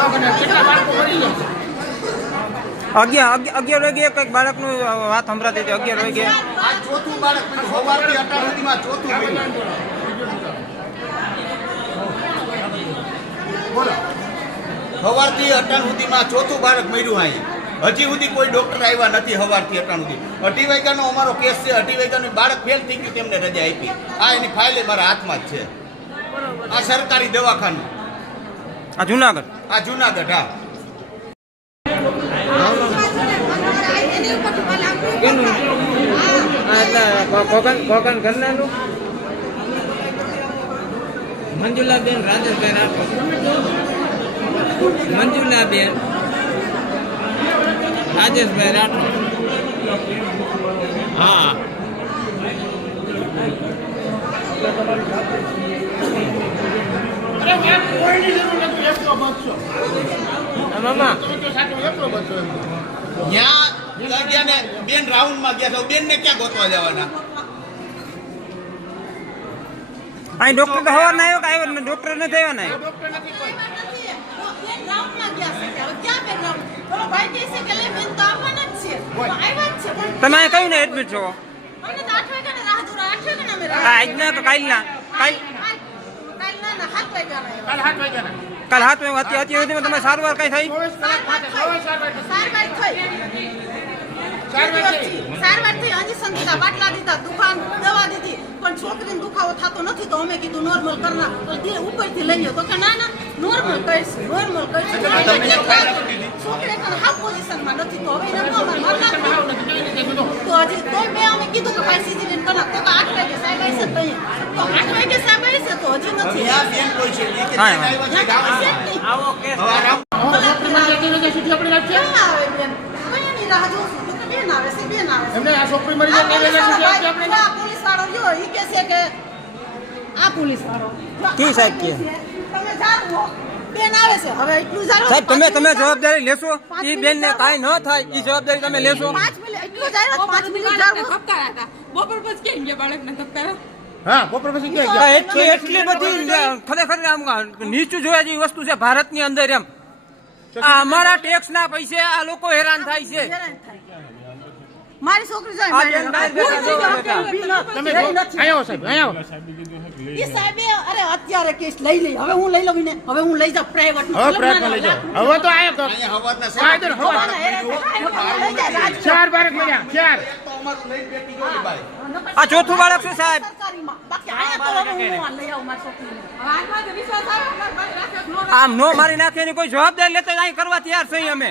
11 વાગે કંઈક બાળકનું વાત સંભળાતી હતી 11 વાગે ચોથું બાળક સવારથી 18 સુધીમાં ચોથું બોલો સવારથી 18 સુધીમાં ચોથું બાળક મળ્યું અહીં હજી સુધી કોઈ ડોક્ટર આવ્યા નથી સવારથી 18 સુધી 2:30 વાગ્યાનો અમારો કેસ છે 2:30 વાગ્યાનું બાળક ફેલ થઈ ગયું તેમને રજા આપી આ એની ફાઇલ મારા હાથમાં જ છે આ સરકારી દવાખાનું આ જુનાગઢ હા ઘરનાનું મંજુલાબેન રાજેશભાઈ રાઠોડ મંજુલાબેન રાજેશભાઈ રાઠોડ હા મામા બેન રાઉન્ડમાં ગયા છો બેન ને ક્યાં ગોતવા જવાના અહીં ડોક્ટર તો હવાર ના આવ્યો કે ડોક્ટર નથી આવ્યા ને તમે અહીં કયું ને એડમિટ છો આજના કે કાલના કાલ 7 વાગ્યા અત્યાર સુધીમાં તમે સારવાર કઈ થઈ સારવાર થઈ ઇન્જેક્શન દીધા બાટલા દીધા દુખાન દવા દીધી પણ છોકરીને દુખાવો થતો નથી તો અમે કીધું નોર્મલ કરના ઉપરથી લઈ લો તો કે ના નોર્મલ કહીશ છોકરી હાફ પોઝિશનમાં નથી તો હવે તો હજી તો મેં અમે કીધું કે ભાઈ સીઝન કરા તો 8 વાગે સાહેબ આવશે તો 8 વાગે સાહેબ આવશે તો હજી નથી આવો કેસ તમે જવાબદારી લેશો એ બેન ને કાંઈ ન થાય એ જવાબદારી તમે લેશો એટલી બધી ખરેખર નીચું જોયા જેવી વસ્તુ છે ભારતની અંદર એમ અમારા ટેક્સ ના પૈસે આ લોકો હેરાન થાય છે મારી છોકરી અરે અત્યારે કેસ લઈ લઈ હવે હું લઈ લઉં ને હવે હું લઈ જાઉં પ્રાઇવેટ આ ચોથું બાળક છે સાહેબ આમ નો મારી નાખે એની કોઈ જવાબદારી લેતો અહીં કરવા તૈયાર છીએ અમે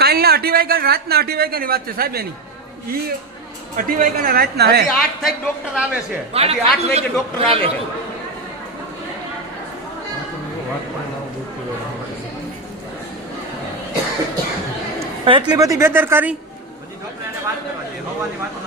કાલના 8 વાગ્યા રાતના 8 વાગ્યાની વાત છે સાહેબ એની 8 વાગ્યાના રાતના હે 8 થઈ ડોક્ટર આવે છે 8 વાગે ડોક્ટર આવે છે એટલી બધી બેદરકારી વાત